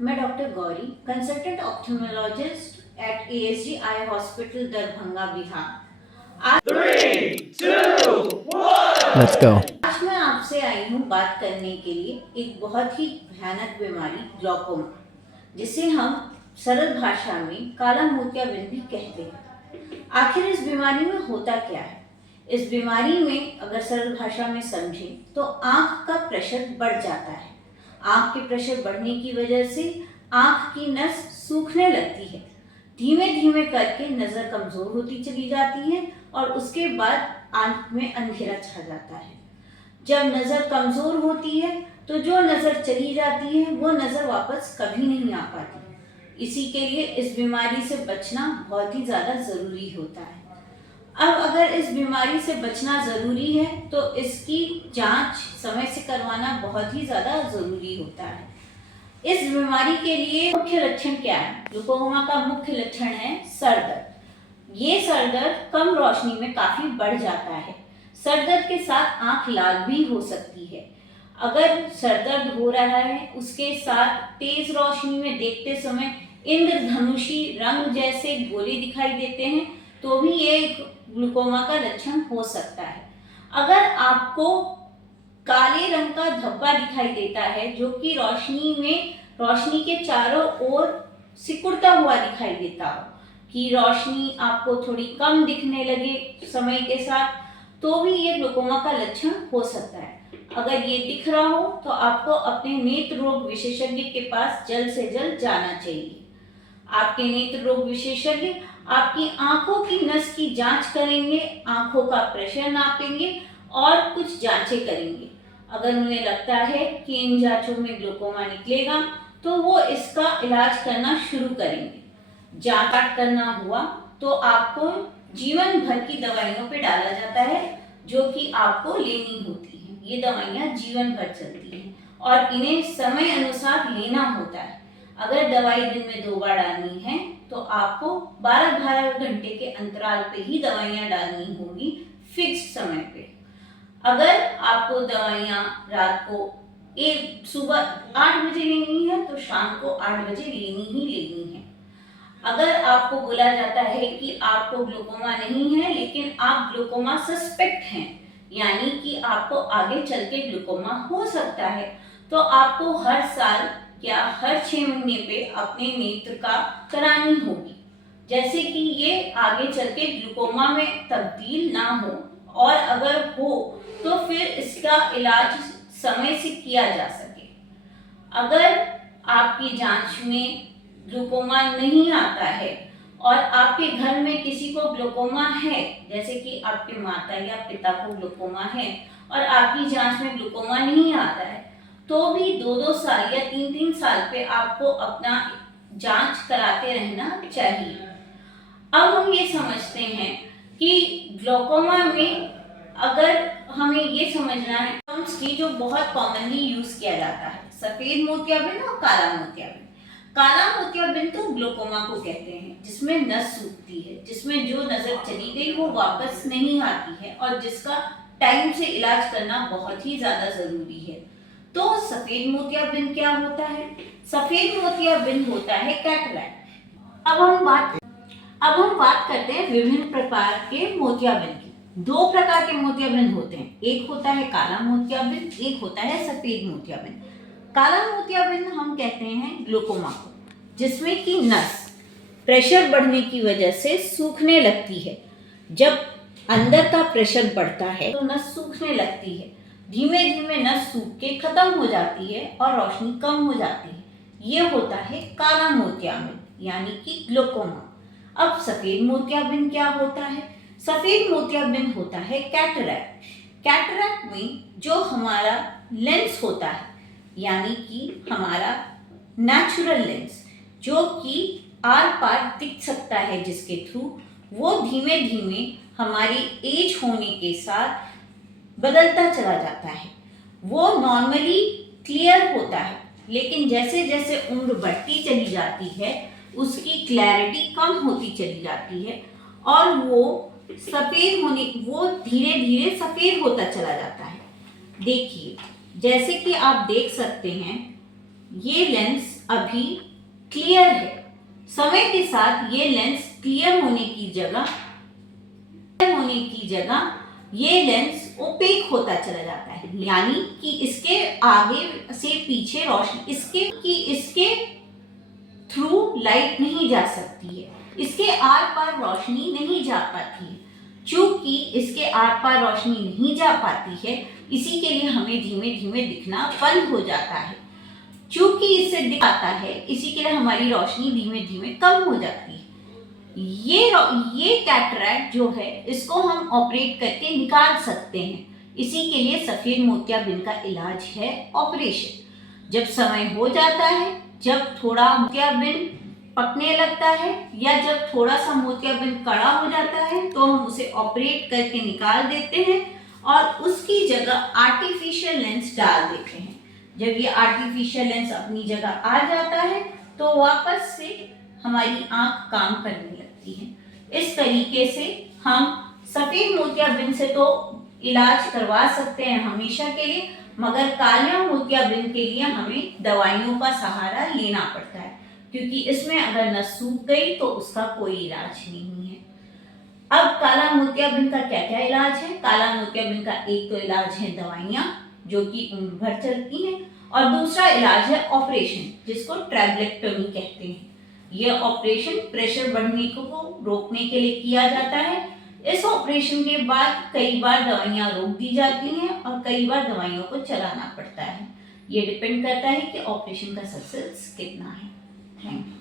मैं doctor Gauri, consultant ophthalmologist at ASG eye hospital Darbhanga Bihar. आज 3, 2, 1. Let's go. आज मैं आपसे आई हूँ बात करने के लिए एक बहुत ही भयानक बीमारी ग्लूकोमा, जिसे हम सरल भाषा में काला मोतियाबिंद भी कहते हैं। आखिर इस बीमारी में होता क्या है? इस बीमारी में अगर सरल भाषा में समझें तो आंख का प्रेशर बढ़ जाता है। आंख के प्रेशर बढ़ने की वजह से आंख की नस सूखने लगती है। धीमे धीमे करके नज़र कमज़ोर होती चली जाती है और उसके बाद आंख में अंधेरा छा जाता है। जब नज़र कमज़ोर होती है तो जो नज़र चली जाती है वो नज़र वापस कभी नहीं आ पाती। इसी के लिए इस बीमारी से बचना बहुत ही ज़्यादा ज़रूरी होता है। अब अगर इस बीमारी से बचना ज़रूरी है तो इसकी जांच समय से करवाना बहुत ही ज़्यादा ज़रूरी होता है। इस बीमारी के लिए मुख्य लक्षण क्या है? ग्लूकोमा का मुख्य लक्षण है सर दर्द। ये सर दर्द कम रोशनी में काफ़ी बढ़ जाता है। सर दर्द के साथ आंख लाल भी हो सकती है। अगर सर दर्द हो रहा है उसके साथ तेज रोशनी में देखते समय इंद्रधनुषी रंग जैसे गोले दिखाई देते हैं तो भी ये ग्लूकोमा का लक्षण हो सकता है। अगर आपको काले रंग का धब्बा दिखाई देता है जो कि रोशनी के चारों ओर सिकुड़ता हुआ दिखाई देता हो, कि रोशनी आपको थोड़ी कम दिखने लगे समय के साथ, तो भी ये ग्लूकोमा का लक्षण हो सकता है। अगर ये दिख रहा हो तो आपको अपने नेत्र रोग विशेषज्ञ के पास जल्द से जल्द जाना चाहिए। आपके नेत्र रोग विशेषज्ञ आपकी आंखों की नस की जांच करेंगे, आंखों का प्रेशर नापेंगे और कुछ जांचें करेंगे। अगर उन्हें लगता है कि इन जांचों में ग्लूकोमा निकलेगा तो वो इसका इलाज करना शुरू करेंगे। जांच करना हुआ तो आपको जीवन भर की दवाइयों पे डाला जाता है जो कि आपको लेनी होती है। ये दवाइयाँ जीवन भर चलती हैं और इन्हें समय अनुसार लेना होता है। अगर दवाई दिन में 2 बार डालनी है तो आपको 12-12 घंटे के अंतराल पे ही दवाइयाँ डालनी होगी, फिक्स समय पे। अगर आपको दवाइयाँ रात को सुबह 8 बजे लेनी है तो शाम को 8 बजे लेनी है। अगर आपको बोला जाता है कि आपको ग्लूकोमा नहीं है लेकिन आप ग्लूकोमा सस्पेक्ट हैं, यानी कि आपको आगे चल के ग्लूकोमा हो सकता है, तो आपको हर साल या हर 6 महीने पे अपने नेत्र का करानी होगी, जैसे कि ये आगे चल के ग्लूकोमा में तब्दील ना हो, और अगर हो तो फिर इसका इलाज समय से किया जा सके। अगर आपकी जांच में ग्लूकोमा नहीं आता है और आपके घर में किसी को ग्लूकोमा है, जैसे कि आपके माता या पिता को ग्लूकोमा है और आपकी जांच में ग्लूकोमा नहीं आता है, तो भी 2-2 साल या 3-3 साल पे आपको अपना जांच कराते रहना चाहिए। अब हम ये समझते हैं कि ग्लूकोमा में अगर हमें ये समझना है टर्म्स की जो बहुत कॉमनली यूज किया जाता है, सफेद मोतियाबिंद और काला मोतियाबिंद। काला मोतियाबिंद तो ग्लूकोमा को कहते हैं जिसमें नस सूखती है, जिसमें जो नजर चली गई वो वापस नहीं आती है और जिसका टाइम से इलाज करना बहुत ही ज्यादा जरूरी है। तो सफेद मोतियाबिंद क्या होता है? सफेद मोतियाबिंद होता है कैटरैक्ट। अब हम बात करते हैं विभिन्न प्रकार के मोतियाबिंद की। 2 प्रकार के मोतियाबिंद होते हैं, एक होता है काला मोतियाबिंद, एक होता है सफेद मोतियाबिंद। काला मोतियाबिंद हम कहते हैं ग्लूकोमा को, जिसमें कि नस प्रेशर बढ़ने की वजह से सूखने लगती है। जब अंदर का प्रेशर बढ़ता है तो नस सूखने लगती है, धीमे धीमे नस सूख के खत्म हो जाती है और रोशनी कम हो जाती है। ये होता है काला मोतियाबिंद यानी कि ग्लूकोमा। अब सफेद मोतियाबिंद क्या होता है? सफेद मोतियाबिंद होता है कैटरैक्ट। कैटरैक्ट में जो हमारा लेंस होता है, यानी कि हमारा नेचुरल लेंस जो कि आर पार दिख सकता है, जिसके थ्रू वो धीमे धीमे हमारी एज होने के साथ बदलता चला जाता है। वो नॉर्मली क्लियर होता है, लेकिन जैसे जैसे उम्र बढ़ती चली जाती है उसकी क्लैरिटी कम होती चली जाती है और वो धीरे धीरे सफेद होता चला जाता है। देखिए, जैसे कि आप देख सकते हैं, ये लेंस अभी क्लियर है। समय के साथ ये लेंस क्लियर होने की जगह ये लेंस ओपेक होता चला जाता है, यानी कि इसके आगे से पीछे रोशनी इसके थ्रू लाइट नहीं जा सकती है, इसके आर पार रोशनी नहीं जा पाती है। चूंकि इसके आर पार रोशनी नहीं जा पाती है, इसी के लिए हमें धीमे धीमे दिखना बंद हो जाता है। चूंकि इससे दिख आता है, इसी के लिए हमारी रोशनी धीमे धीमे कम हो जाती है। ये कैटरैक्ट जो है, इसको हम ऑपरेट करके निकाल सकते हैं। इसी के लिए सफेद मोतियाबिंद का इलाज है ऑपरेशन। जब समय हो जाता है, जब थोड़ा मोतियाबिंद पकने लगता है या जब थोड़ा सा मोतियाबिंद कड़ा हो जाता है, तो हम उसे ऑपरेट करके निकाल देते हैं और उसकी जगह आर्टिफिशियल लेंस डाल देते हैं। जब ये आर्टिफिशियल लेंस अपनी जगह आ जाता है, तो वापस से हमारी आंख काम करने लगती है। इस तरीके से हम सफेद मोतियाबिंद से तो इलाज करवा सकते हैं हमेशा के लिए, मगर काला मोतियाबिंद के लिए हमें दवाइयों का सहारा लेना पड़ता है, क्योंकि इसमें अगर नस सूख गई तो उसका कोई इलाज नहीं है। अब काला मोतियाबिंद का क्या क्या इलाज है? काला मोतियाबिंद का एक तो इलाज है दवाइयाँ, जो कि उम्र भर चलती हैं, और दूसरा इलाज है ऑपरेशन, जिसको ट्रैबलेक्टोमी कहते हैं। यह ऑपरेशन प्रेशर बढ़ने को रोकने के लिए किया जाता है। इस ऑपरेशन के बाद कई बार दवाइयाँ रोक दी जाती हैं और कई बार दवाइयों को चलाना पड़ता है। ये डिपेंड करता है कि ऑपरेशन का सक्सेस कितना है। Thank you.